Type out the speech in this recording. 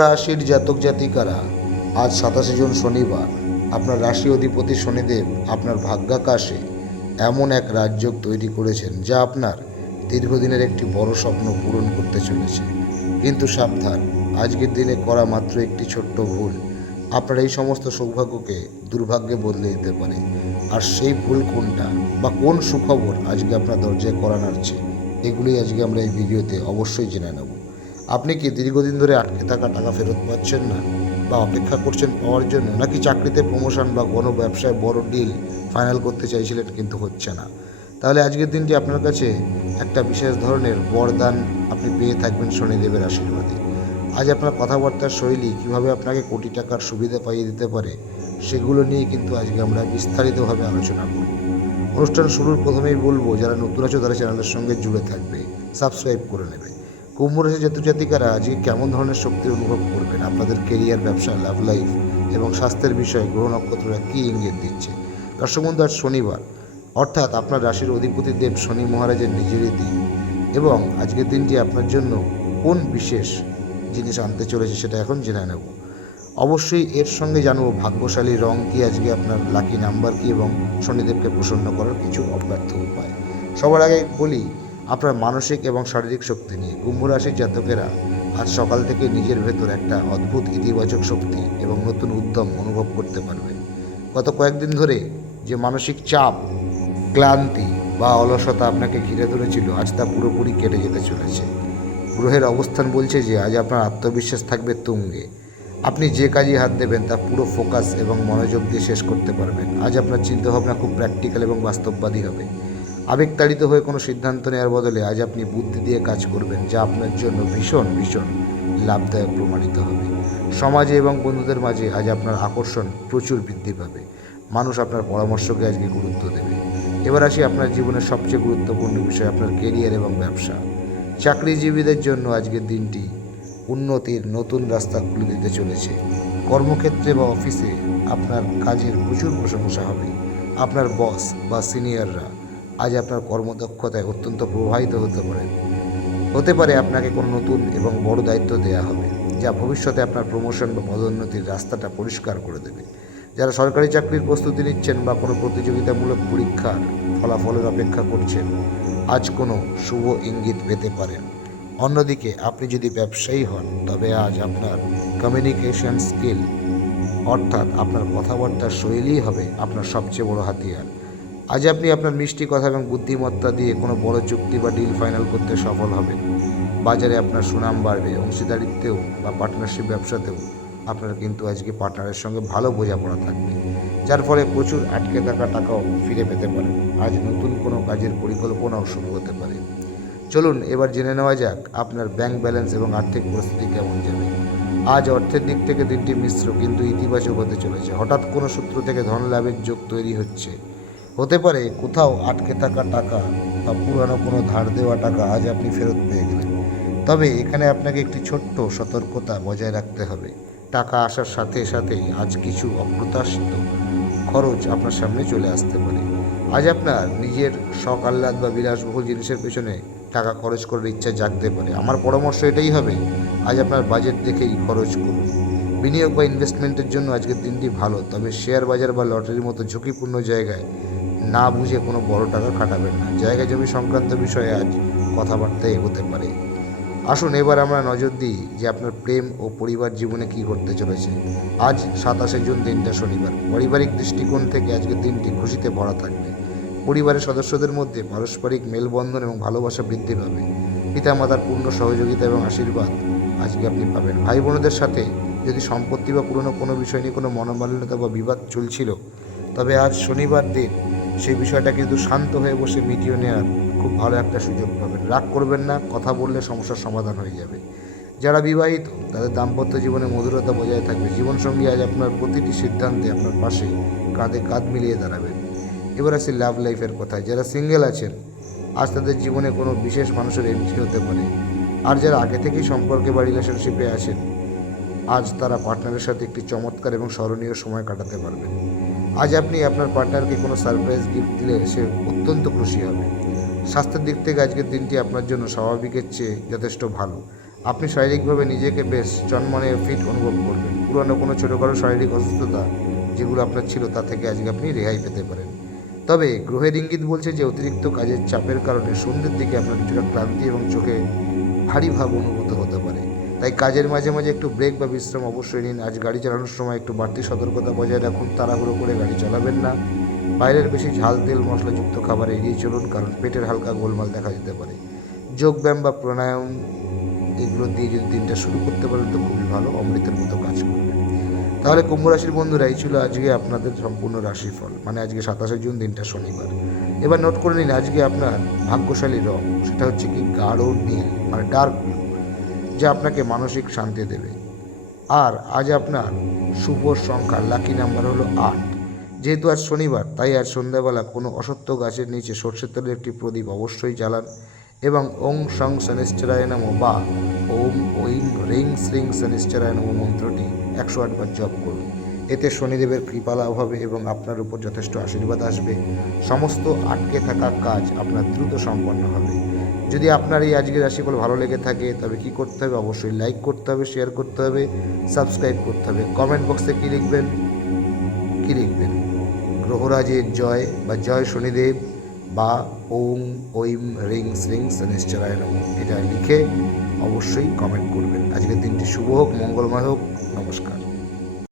রাশির জাতক জাতিকারা, আজ 27 জুন শনিবার আপনার রাশি অধিপতি শনিদেব আপনার ভাগ্যাকাশে এমন এক রাজযোগ তৈরি করেছেন যা আপনার দীর্ঘদিনের একটি বড় স্বপ্ন পূরণ করতে চলেছে। কিন্তু সাবধান, আজকের দিনে করা মাত্র একটি ছোট্ট ভুল আপনার এই সমস্ত সৌভাগ্যকে দুর্ভাগ্যে বদলে দিতে পারে। আর সেই ভুল কোনটা বা কোন সুখবর আজকে আপনার দরজায় করা নাড়ছে, এগুলোই আজকে আমরা এই ভিডিওতে অবশ্যই জেনে নেব। আপনি কি দীর্ঘদিন ধরে আটকে থাকা টাকা ফেরত পাচ্ছেন না, বা অপেক্ষা করছেন পাওয়ার জন্য, নাকি চাকরিতে প্রমোশন বা কোনো ব্যবসায় বড় ডিল ফাইনাল করতে চাইছিলেন কিন্তু হচ্ছে না? তাহলে আজকের দিনটি আপনার কাছে একটা বিশেষ ধরনের বরদান আপনি পেয়ে থাকবেন শনিদেবের আশীর্বাদে। আজ আপনার কথাবার্তার শৈলী কীভাবে আপনাকে কোটি টাকার সুবিধা পাইয়ে দিতে পারে, সেগুলো নিয়ে কিন্তু আজকে আমরা বিস্তারিতভাবে আলোচনা করব। অনুষ্ঠান শুরুর প্রথমেই বলবো, যারা নতুন আছে তারা চ্যানেলের সঙ্গে জুড়ে থাকবে, সাবস্ক্রাইব করে নেবে। কুম্ভ রাশির জাতক জাতিকারা আজকে কেমন ধরনের শক্তি অনুভব করবেন? আপনাদের কেরিয়ার, ব্যবসা, লাভ লাইফ এবং স্বাস্থ্যের বিষয়ে গ্রহ নক্ষত্ররা কী ইঙ্গিত দিচ্ছে? দর্শক বন্ধু, আজ শনিবার, অর্থাৎ আপনার রাশির অধিপতি দেব শনি মহারাজের নিজেরই দিন, এবং আজকের দিনটি আপনার জন্য কোন বিশেষ জিনিস আনতে চলেছে সেটা এখন জেনে নেব। অবশ্যই এর সঙ্গে জানবো ভাগ্যশালী রং কী, আজকে আপনার লাকি নাম্বার কী, এবং শনিদেবকে প্রসন্ন করার কিছু অব্যর্থ উপায়। সবার আগে বলি আপনার মানসিক এবং শারীরিক শক্তি নিয়ে। কুম্ভ রাশির জাতকেরা আজ সকাল থেকে নিজের ভেতর একটা অদ্ভুত ইতিবাচক শক্তি এবং নতুন উদ্যম অনুভব করতে পারবেন। গত কয়েকদিন ধরে যে মানসিক চাপ, ক্লান্তি বা অলসতা আপনাকে ঘিরে ধরেছিল, আজ তা পুরোপুরি কেটে যেতে চলেছে। গ্রহের অবস্থান বলছে যে আজ আপনার আত্মবিশ্বাস থাকবে তুঙ্গে। আপনি যে কাজে হাত দেবেন তা পুরো ফোকাস এবং মনোযোগ দিয়ে শেষ করতে পারবেন। আজ আপনার চিন্তাভাবনা খুব প্র্যাকটিক্যাল এবং বাস্তববাদী হবে। আবেগতাড়িত হয়ে কোনো সিদ্ধান্ত নেওয়ার বদলে আজ আপনি বুদ্ধি দিয়ে কাজ করবেন, যা আপনার জন্য ভীষণ ভীষণ লাভদায়ক প্রমাণিত হবে। সমাজে এবং বন্ধুদের মাঝে আজ আপনার আকর্ষণ প্রচুর বৃদ্ধি পাবে। মানুষ আপনার পরামর্শকে আজকে গুরুত্ব দেবে। এবার আসি আপনার জীবনের সবচেয়ে গুরুত্বপূর্ণ বিষয়, আপনার কেরিয়ার এবং ব্যবসা। চাকরিজীবীদের জন্য আজকের দিনটি উন্নতির নতুন রাস্তা খুলে দিতে চলেছে। কর্মক্ষেত্রে বা অফিসে আপনার কাজের প্রচুর প্রশংসা হবে। আপনার বস বা সিনিয়ররা আজ আপনার কর্মদক্ষতায় অত্যন্ত প্রভাবিত হতে পারে আপনাকে কোনো নতুন এবং বড় দায়িত্ব দেওয়া হবে, যা ভবিষ্যতে আপনার প্রমোশন বা পদোন্নতির রাস্তাটা পরিষ্কার করে দেবে। যারা সরকারি চাকরির প্রস্তুতি নিচ্ছেন বা কোনো প্রতিযোগিতামূলক পরীক্ষার ফলাফলের অপেক্ষা করছেন, আজ কোনো শুভ ইঙ্গিত পেতে পারেন। অন্যদিকে আপনি যদি ব্যবসায়ী হন, তবে আজ আপনার কমিউনিকেশন স্কিল, অর্থাৎ আপনার কথাবার্তার শৈলী হবে আপনার সবচেয়ে বড় হাতিয়ার। আজ আপনি আপনার মিষ্টি কথা এবং বুদ্ধিমত্তা দিয়ে কোনো বড় চুক্তি বা ডিল ফাইনাল করতে সফল হবেন। বাজারে আপনার সুনাম বাড়বে। অংশীদারিত্বেও বা পার্টনারশিপ ব্যবসাতেও আপনার কিন্তু আজকে পার্টনারের সঙ্গে ভালো বোঝাপড়া থাকবে, যার ফলে প্রচুর আটকে থাকা টাকাও ফিরে পেতে পারেন। আজ নতুন কোনো কাজের পরিকল্পনাও শুরু হতে পারে। চলুন এবার জেনে নেওয়া যাক আপনার ব্যাংক ব্যালেন্স এবং আর্থিক পরিস্থিতি কেমন যাবে। আজ অর্থের দিক থেকে দিনটি মিশ্র কিন্তু ইতিবাচক হতে চলেছে। হঠাৎ কোনো সূত্র থেকে ধন লাভের যোগ তৈরি হতে পারে কোথাও আটকে থাকা টাকা বা পুরানো কোনো ধার দেওয়া টাকা আজ আপনি ফেরত পেয়ে গেলেন। তবে এখানে আপনাকে একটি ছোট্ট সতর্কতা বজায় রাখতে হবে। টাকা আসার সাথে সাথেই আজ কিছু অপ্রত্যাশিত খরচ আপনার সামনে চলে আসতে পারে। আজ আপনার নিজের শখ আহ্লাদ বা বিলাসবহুল জিনিসের পেছনে টাকা খরচ করার ইচ্ছা জাগতে পারে। আমার পরামর্শ এটাই হবে, আজ আপনার বাজেট দেখেই খরচ করুন। বিনিয়োগ বা ইনভেস্টমেন্টের জন্য আজকের দিনটি ভালো, তবে শেয়ার বাজার বা লটারির মতো ঝুঁকিপূর্ণ জায়গায় না বুঝে কোনো বড় টাকা খাটাবেন না। জায়গা জমি সংক্রান্ত বিষয়ে আজ কথাবার্তা এগোতে পারে। আসুন এবার আমরা নজর দিই যে আপনার প্রেম ও পরিবার জীবনে কী ঘটতে চলেছে। আজ 27 জুন দিনটা শনিবার। পারিবারিক দৃষ্টিকোণ থেকে আজকের দিনটি খুশিতে ভরা থাকবে। পরিবারের সদস্যদের মধ্যে পারস্পরিক মেলবন্ধন এবং ভালোবাসা বৃদ্ধি পাবে। পিতামাতার পূর্ণ সহযোগিতা এবং আশীর্বাদ আজকে আপনি পাবেন। ভাই বোনদের সাথে যদি সম্পত্তি বা পুরনো কোনো বিষয় নিয়ে কোনো মনোমালিন্যতা বা বিবাদ চলছিল, তবে আজ শনিবার দিন সেই বিষয়টা কিন্তু শান্ত হয়ে বসে মিটিয়ে নেওয়ার খুব ভালো একটা সুযোগ পাবেন। রাগ করবেন না, কথা বললে সমস্যার সমাধান হয়ে যাবে। যারা বিবাহিত তাদের দাম্পত্য জীবনে মধুরতা বজায় থাকবে। জীবনসঙ্গী আজ আপনার প্রতিটি সিদ্ধান্তে আপনার পাশে কাঁধে কাঁধ মিলিয়ে দাঁড়াবেন। এবার আসি লাভ লাইফের কথায়। যারা সিঙ্গেল আছেন, আজ তাদের জীবনে কোনো বিশেষ মানুষের এন্ট্রি হতে পারে। আর যারা আগে থেকেই সম্পর্কে বা রিলেশনশিপে আছেন, আজ তারা পার্টনারের সাথে একটি চমৎকার এবং স্মরণীয় সময় কাটাতে পারবেন। আজ আপনি আপনার পার্টনারকে কোনো সারপ্রাইজ গিফট দিলে সে অত্যন্ত খুশি হবে। স্বাস্থ্যের দিক থেকে আজকের দিনটি আপনার জন্য স্বাভাবিকের চেয়ে যথেষ্ট ভালো। আপনি শারীরিকভাবে নিজেকে বেশ চনমনে ফিট অনুভব করবেন। পুরনো কোনো ছোটোখাটো শারীরিক অসুস্থতা যেগুলো আপনার ছিল তা থেকে আজকে আপনি রেহাই পেতে পারেন। তবে গ্রহের ইঙ্গিত বলছে যে অতিরিক্ত কাজের চাপের কারণে সন্ধ্যের দিকে আপনার কিছুটা ক্লান্তি এবং চোখে ভারী ভাব অনুভূত হতে পারে। তাই কাজের মাঝে মাঝে একটু ব্রেক বা বিশ্রাম অবশ্যই নিন। আজ গাড়ি চালানোর সময় একটু বাড়তি সতর্কতা বজায় রাখুন, তাড়াহুড়ো করে গাড়ি চালাবেন না। বাইরের বেশি ঝাল তেল মশলাযুক্ত খাবার এড়িয়ে চলুন, কারণ পেটের হালকা গোলমাল দেখা যেতে পারে। যোগব্যায়াম বা প্রাণায়াম এগুলো দিয়ে যদি দিনটা শুরু করতে পারেন তো খুবই ভালো, অমৃতের মতো কাজ করবে। তাহলে কুম্ভ রাশির বন্ধুরা, এই ছিল আজকে আপনাদের সম্পূর্ণ রাশিফল, মানে আজকে 27 জুন, দিনটা শনিবার। এবার নোট করে নিন আজকে আপনার ভাগ্যশালী রং, সেটা হচ্ছে কি গাঢ় নীল, মানে ডার্ক ব্লু, যা আপনাকে মানসিক শান্তি দেবে। আর আজ আপনার শুভ সংখ্যা, লাকি নাম্বার হলো 8। যেহেতু আজ শনিবার, তাই আজ সন্ধ্যাবেলা কোনো অসত্য গাছের নিচে সর্ষের তেলের একটি প্রদীপ অবশ্যই জ্বালান এবং ওং সং শনিশ্চরায় নমঃ বা ওম ঐং হ্রিং শ্রীং শনিশ্চরায় নমঃ মন্ত্রটি 108 বার জপ করুন। এতে শনিদেবের কৃপা লাভ হবে এবং আপনার উপর যথেষ্ট আশীর্বাদ আসবে। সমস্ত আটকে থাকা কাজ আপনার দ্রুত সম্পন্ন হবে। যদি আপনার এই আজকের রাশিফল ভালো লেগে থাকে তবে কি করতে হবে? অবশ্যই লাইক করতে হবে, শেয়ার করতে হবে, সাবস্ক্রাইব করতে হবে। কমেন্ট বক্সে কী লিখবেন? গ্রহরাজের জয় বা জয় শনিদেব বা ওম ঐম হ্রিং শ্রীং শনিশ্চরায় নমঃ, এটা লিখে অবশ্যই কমেন্ট করবেন। আজকের দিনটি শুভ হোক, মঙ্গলময় হোক। নমস্কার।